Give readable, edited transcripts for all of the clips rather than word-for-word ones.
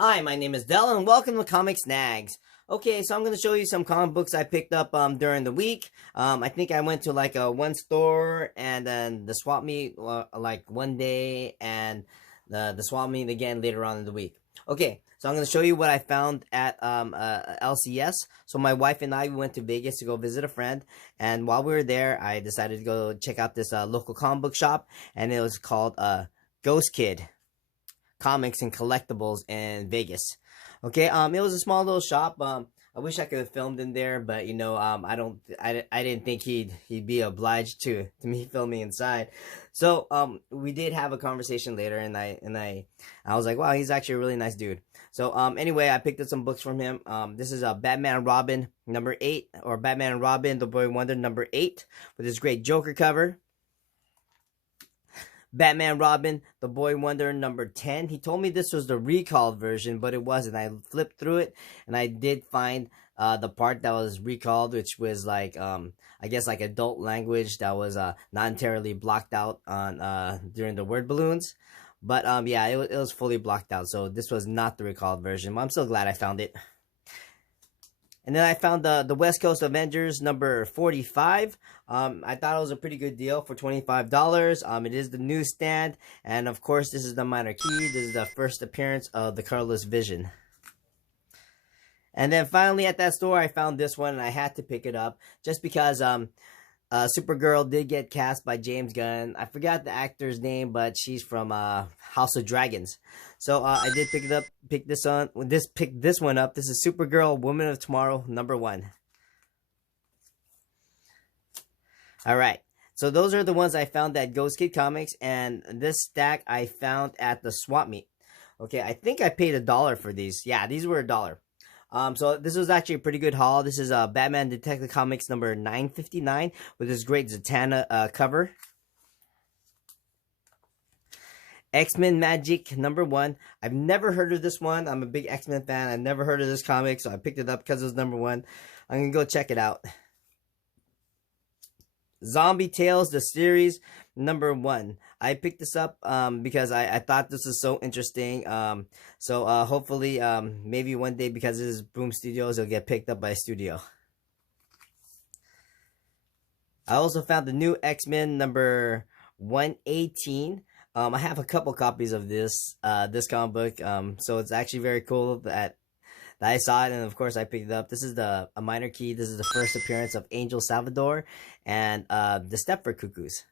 Hi, my name is Dell, and welcome to Comic Snags. Okay, so I'm going to show you some comic books I picked up during the week. I think I went to like one store and then the swap meet like one day and the swap meet again later on in the week. Okay, so I'm going to show you what I found at LCS. So my wife and I went to Vegas to go visit a friend, and while we were there, I decided to go check out this local comic book shop, and it was called Ghost Kid Comics and Collectibles in Vegas. Okay, it was a small little shop. I wish I could have filmed in there, but I didn't think he'd be obliged to me filming inside. So we did have a conversation later, and I was like, wow, he's actually a really nice dude. So anyway, I picked up some books from him. This is a Batman and Robin #8, or Batman and Robin: The Boy Wonder #8, with this great Joker cover. Batman Robin, The Boy Wonder #10. He told me this was the recalled version, but it wasn't. I flipped through it and I did find the part that was recalled, which was like I guess like adult language that was not entirely blocked out on during the word balloons. But yeah, it was fully blocked out. So this was not the recalled version. But I'm so glad I found it. And then I found the West Coast Avengers #45. I thought it was a pretty good deal for $25. It is the newsstand, and of course, this is the minor key. This is the first appearance of the colorless Vision. And then finally, at that store, I found this one, and I had to pick it up just because Supergirl did get cast by James Gunn. I forgot the actor's name, but she's from House of Dragons. So I did pick this one up. This is Supergirl, Woman of Tomorrow #1. All right. So those are the ones I found at Ghost Kid Comics, and this stack I found at the swap meet. Okay, I think I paid $1 for these. Yeah, these were $1. So this was actually a pretty good haul. This is Batman Detective Comics #959 with this great Zatanna cover. X-Men Magic #1. I've never heard of this one. I'm a big X-Men fan. I've never heard of this comic, so I picked it up because it was #1. I'm gonna go check it out. Zombie Tales, the series #1. I picked this up because I thought this was so interesting. So hopefully maybe one day, because this is Boom Studios, it'll get picked up by a studio. I also found the new X-Men #118. I have a couple copies of this comic book. So it's actually very cool that I saw it, and of course I picked it up. This is a minor key. This is the first appearance of Angel Salvador and the Stepford Cuckoos.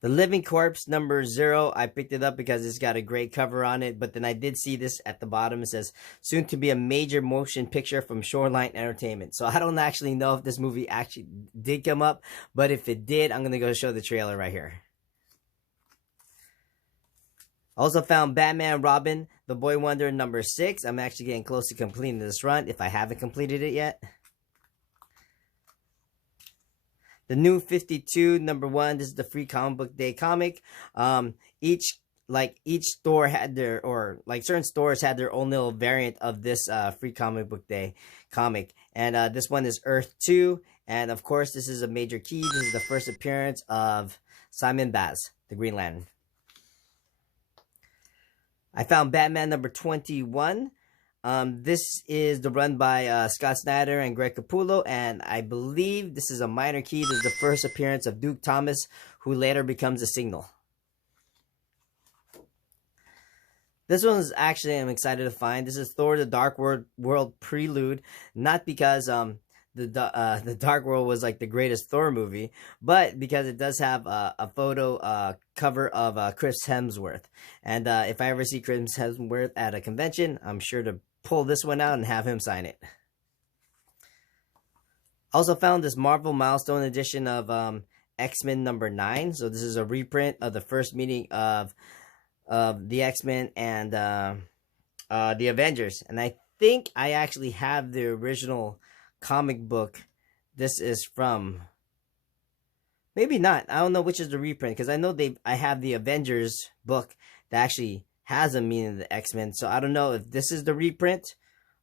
The Living Corpse #0. I picked it up because it's got a great cover on it, but then I did see this at the bottom. It says, soon to be a major motion picture from Shoreline Entertainment. So I don't actually know if this movie actually did come up, but if it did, I'm going to go show the trailer right here. Also found Batman Robin, The Boy Wonder #6. I'm actually getting close to completing this run if I haven't completed it yet. The New 52 #1. This is the free comic book day comic. Each store had their, or like certain stores had their own little variant of this free comic book day comic. And this one is Earth 2. And of course, this is a major key. This is the first appearance of Simon Baz, the Green Lantern. I found Batman #21. This is the run by Scott Snyder and Greg Capullo, and I believe this is a minor key. This is the first appearance of Duke Thomas, who later becomes a Signal. This one is actually, I'm excited to find. This is Thor: The Dark World Prelude, not because the Dark World was like the greatest Thor movie, but because it does have a photo cover of Chris Hemsworth. And if I ever see Chris Hemsworth at a convention, I'm sure to pull this one out and have him sign it. Also found this Marvel Milestone edition of X-Men #9. So this is a reprint of the first meeting of the X-Men and the Avengers. And I think I actually have the original comic book this is from. Maybe not. I don't know which is the reprint, because I know I have the Avengers book that actually has a meaning of the X-Men. So I don't know if this is the reprint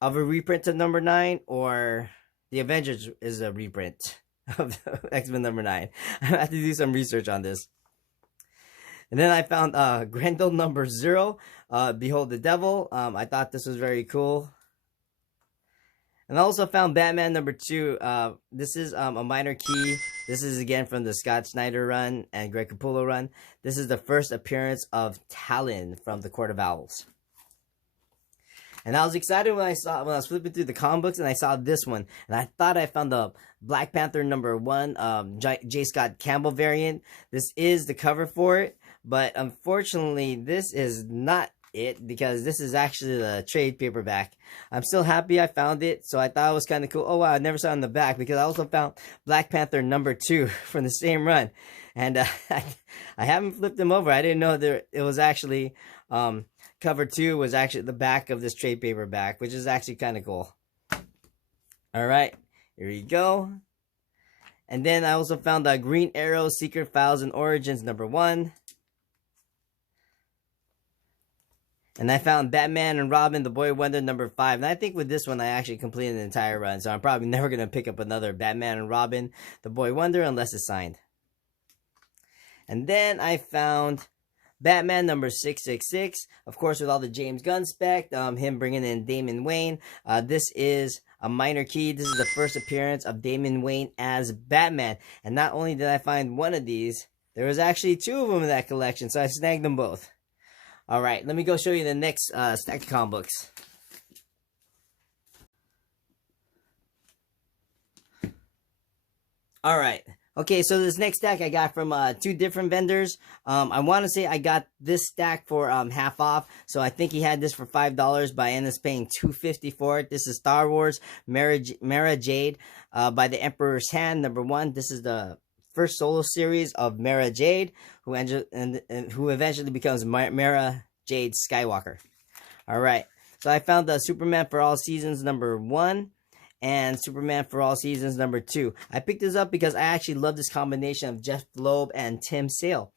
of a reprint of #9, or the Avengers is a reprint of X-Men #9. I have to do some research on this. And then I found Grendel number 0, Behold the Devil. I thought this was very cool. And I also found Batman number 2. This is a minor key. This is again from the Scott Snyder run and Greg Capullo run. This is the first appearance of Talon from the Court of Owls. And I was excited when I was flipping through the comic books and I saw this one. And I thought I found the Black Panther number 1, J. Scott Campbell variant. This is the cover for it. But unfortunately, this is not it, because this is actually the trade paperback. I'm still happy I found it, so I thought it was kind of cool. Oh wow, I never saw it in the back, because I also found Black Panther number 2 from the same run. And I haven't flipped them over. I didn't know it was actually cover 2 was actually the back of this trade paperback, which is actually kind of cool. All right, here we go. And then I also found the Green Arrow Secret Files and Origins number 1. And I found Batman and Robin, The Boy Wonder number 5. And I think with this one, I actually completed the entire run. So I'm probably never going to pick up another Batman and Robin, The Boy Wonder, unless it's signed. And then I found Batman number 666. Of course, with all the James Gunn spec, him bringing in Damian Wayne. This is a minor key. This is the first appearance of Damian Wayne as Batman. And not only did I find one of these, there was actually 2 of them in that collection. So I snagged them both. All right, let me go show you the next stack of comic books. All right. Okay, so this next stack I got from 2 different vendors. I want to say I got this stack for half off. So I think he had this for $5, but I ended up paying $2.50 for it. This is Star Wars Mara Jade by the Emperor's Hand, number 1. This is the first solo series of Mara Jade, who eventually becomes Mara Jade Skywalker. All right, so I found the Superman for All Seasons number 1 and Superman for All Seasons number 2. I picked this up because I actually love this combination of Jeff Loeb and Tim Sale.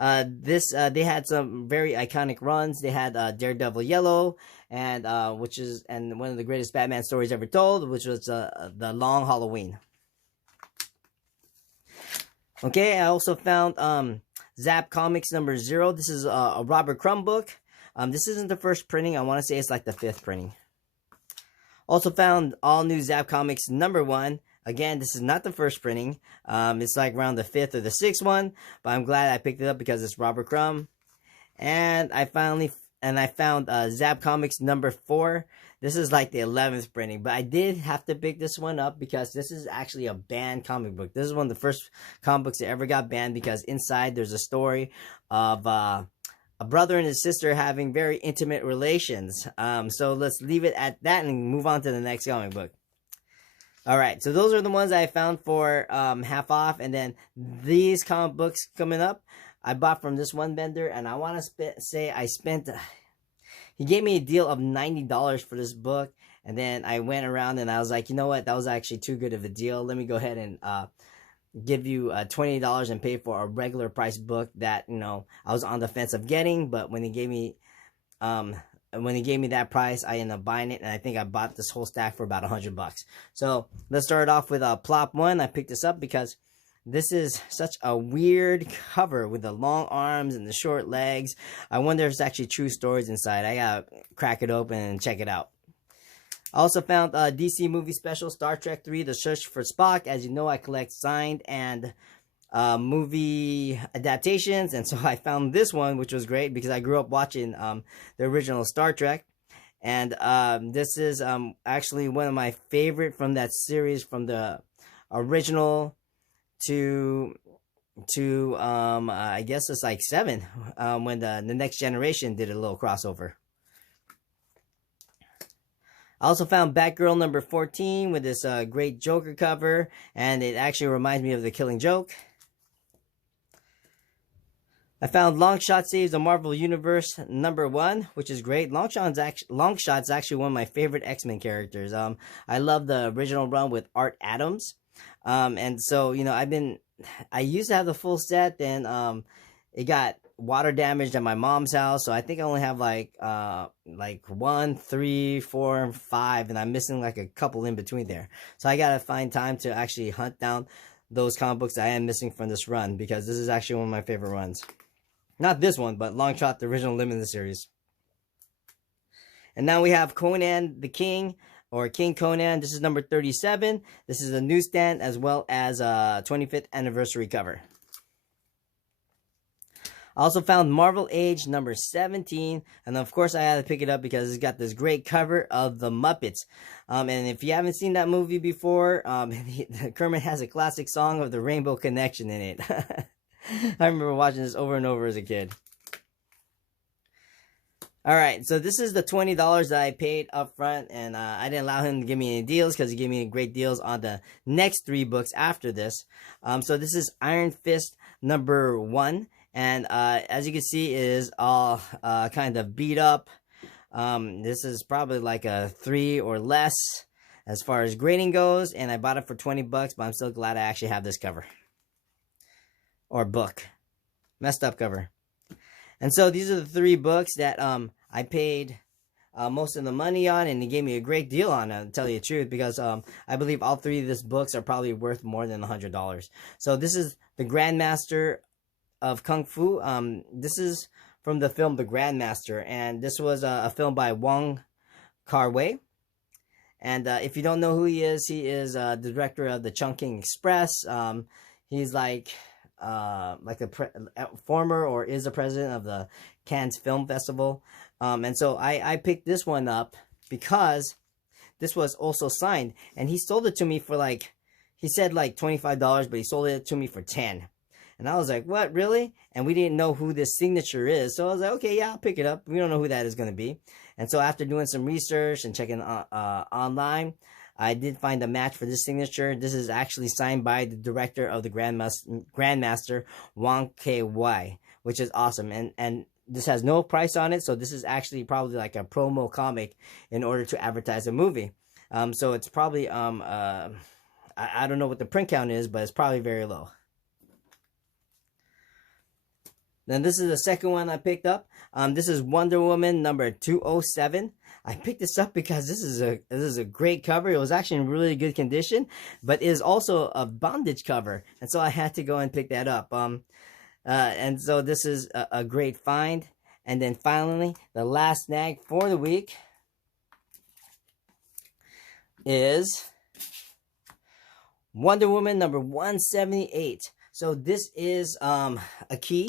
They had some very iconic runs. They had Daredevil Yellow, and one of the greatest Batman stories ever told, which was the Long Halloween. Okay, I also found Zap Comics number 0. This is a Robert Crumb book. This isn't the first printing. I want to say it's like the 5th printing. Also found All New Zap Comics number 1. Again, this is not the first printing. It's like around the 5th or the 6th one. But I'm glad I picked it up because it's Robert Crumb. And I found Zap Comics number 4. This is like the 11th printing, but I did have to pick this one up because this is actually a banned comic book. This is one of the first comic books that ever got banned because inside there's a story of a brother and his sister having very intimate relations. So let's leave it at that and move on to the next comic book. All right, so those are the ones I found for half off, and then these comic books coming up, I bought from this one vendor, and I want to say I spent. He gave me a deal of $90 for this book, and then I went around and I was like, you know what, that was actually too good of a deal. Let me go ahead and give you $20 and pay for a regular price book that, you know, I was on the fence of getting, but when he gave me that price, I ended up buying it, and I think I bought this whole stack for about $100. So let's start off with Plop 1. I picked this up because this is such a weird cover with the long arms and the short legs. I wonder if it's actually true stories inside. I gotta crack it open and check it out. I also found DC movie special Star Trek 3 The Search for Spock. As you know, I collect signed and movie adaptations, and so I found this one, which was great because I grew up watching the original Star Trek. And this is actually one of my favorite from that series, from the original to I guess it's like 7 when the Next Generation did a little crossover. I also found Batgirl number 14 with this great Joker cover, and it actually reminds me of The Killing Joke. I found Longshot Saves the Marvel Universe number 1, which is great. Longshot's actually one of my favorite X-Men characters. I love the original run with Art Adams. And so, you know, I used to have the full set, then it got water damaged at my mom's house, so I think I only have like 1, 3, 4, and 5, and I'm missing like a couple in between there. So I gotta find time to actually hunt down those comic books that I am missing from this run, because this is actually one of my favorite runs. Not this one, but Longshot, the original limited series. And now we have Conan the King, or King Conan. This is number 37. This is a newsstand as well as a 25th anniversary cover. I also found Marvel Age number 17, and of course I had to pick it up because it's got this great cover of the Muppets. And if you haven't seen that movie before, Kermit has a classic song of the Rainbow Connection in it. I remember watching this over and over as a kid. Alright, so this is the $20 that I paid up front, and I didn't allow him to give me any deals because he gave me great deals on the next 3 books after this. So this is Iron Fist number 1. And as you can see, it is all kind of beat up. This is probably like a 3 or less as far as grading goes. And I bought it for $20, but I'm still glad I actually have this cover. Or book. Messed up cover. And so these are the 3 books that I paid most of the money on. And he gave me a great deal on it, to tell you the truth. Because I believe all 3 of these books are probably worth more than $100. So this is the Grandmaster of Kung Fu. This is from the film The Grandmaster, and this was a film by Wong Kar-wai. And if you don't know who he is the director of the Chungking Express. He's like a former or is the president of the Cannes Film Festival. And so I picked this one up because this was also signed, and he sold it to me for he said like $25, but he sold it to me for $10. And I was like, what, really? And we didn't know who this signature is. So I was like, okay, yeah, I'll pick it up. We don't know who that is going to be. And so after doing some research and checking online, I did find a match for this signature. This is actually signed by the director of the Grandmaster, Wong Kar-wai, which is awesome. And this has no price on it. So this is actually probably like a promo comic in order to advertise a movie. So it's probably, I don't know what the print count is, but it's probably very low. Then this is the second one I picked up. This is Wonder Woman number 207. I picked this up because this is a great cover. It was actually in really good condition, but it is also a bondage cover, and so I had to go and pick that up. And so this is a great find. And then finally, the last snag for the week is Wonder Woman number 178. So this is a key.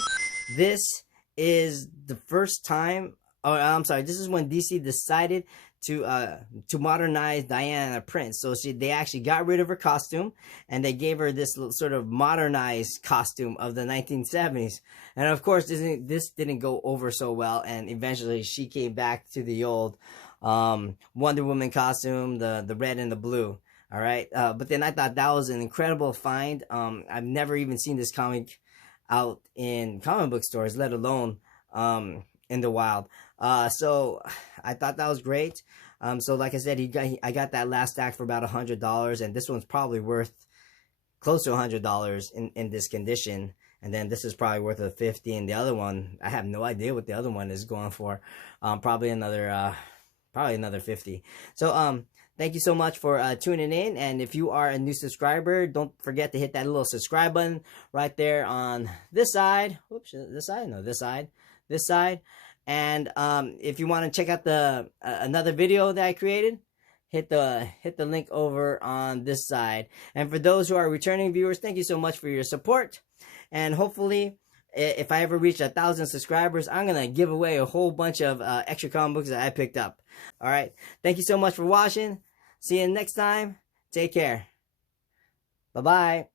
This is the first time, this is when DC decided to modernize Diana Prince. So they actually got rid of her costume, and they gave her this sort of modernized costume of the 1970s. And of course, this didn't go over so well, and eventually she came back to the old Wonder Woman costume, the red and the blue. All right, but then I thought that was an incredible find. I've never even seen this comic out in comic book stores, let alone in the wild. So I thought that was great. So like I said, I got that last stack for about $100, and this one's probably worth close to $100 in this condition. And then this is probably worth a $50, and the other one, I have no idea what the other one is going for. Probably another $50. So thank you so much for tuning in. And if you are a new subscriber, don't forget to hit that little subscribe button right there on this side. Oops, this side? No, this side. This side. And if you want to check out the another video that I created, hit the link over on this side. And for those who are returning viewers, thank you so much for your support. And hopefully, if I ever reach 1,000 subscribers, I'm going to give away a whole bunch of extra comic books that I picked up. All right. Thank you so much for watching. See you next time. Take care. Bye-bye.